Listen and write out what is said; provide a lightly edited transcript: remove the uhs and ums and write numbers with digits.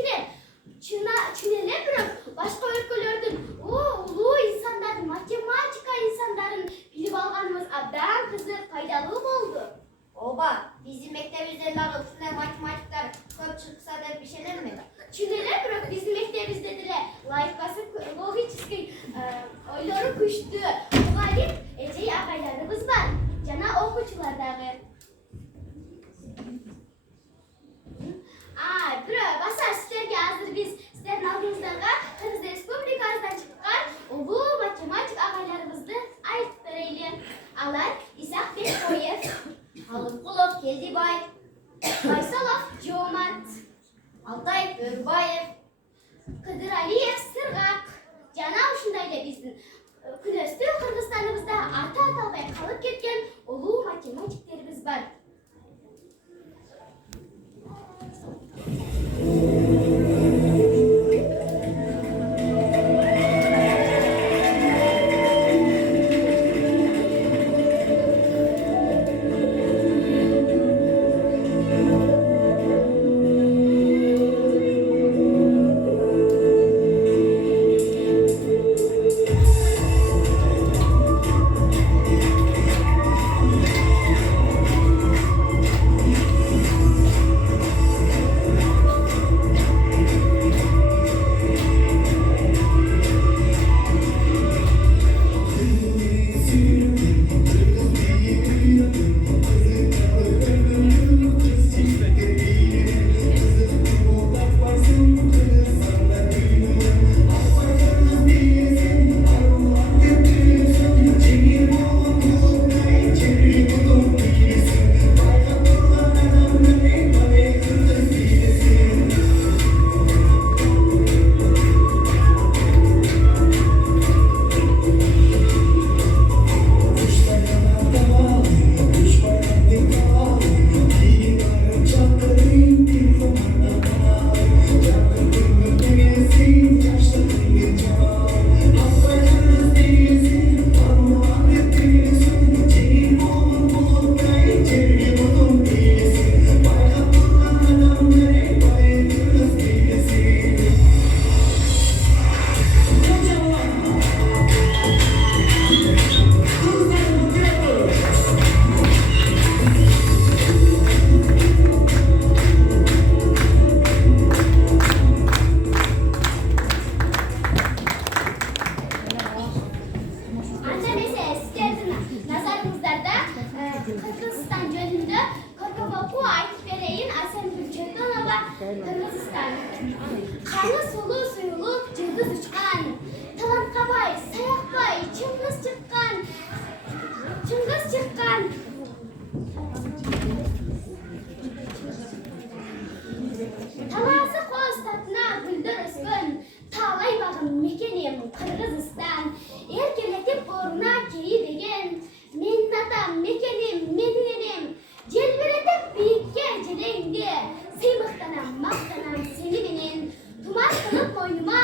kirer. Çinele bırak başka ülkelerden ulu insanların, matematika insanların bilip alganımız abdan kızı faydalı oldu. Oba, bizim mektebimizde üstüne matematikler köp çıksa da bir şeyler mi? Çinele bırak bizim mektebimizde de layık basıp logiçki oyları kuştu. Muhalif Ece ağaylarımız var. Cana okuçulardağı. Bura basar sizlerge hazır biz sizlerin aldığınızdaga Kırgız Respublikası'dan çıkan ulu matematik ağaylarımızды ayıp vereyli. Alar İshak Bekboyev, Halıkulov Keldibay, Baysalov Jomart, Altay Örbayev, Kıdır Aliyev Sırgak. Cana uşundayla bizдің күнөстүү Kırgızстаныбызda ата аталбай kalıp ketken ulu matematiklerimiz var. Kırgızistan yönünde Korkoboku ait vereyim Asem Gülçetonova Kırgızistan. Kanı solu suyulu cıldız uçkan. Talan kabay, sayak bay, çıngız çıkkan. Çıngız çıkkan. Talası koz tatına güldür üskün. Tağlay bağım mekenim Kırgızistan. Erkeletip boruna keyi degen. Men atam, mekenim, medinenim. Celberetip büyükke celeğinde. Sıymıktanam, maktanam seni benim. Tumas kılıp boynuma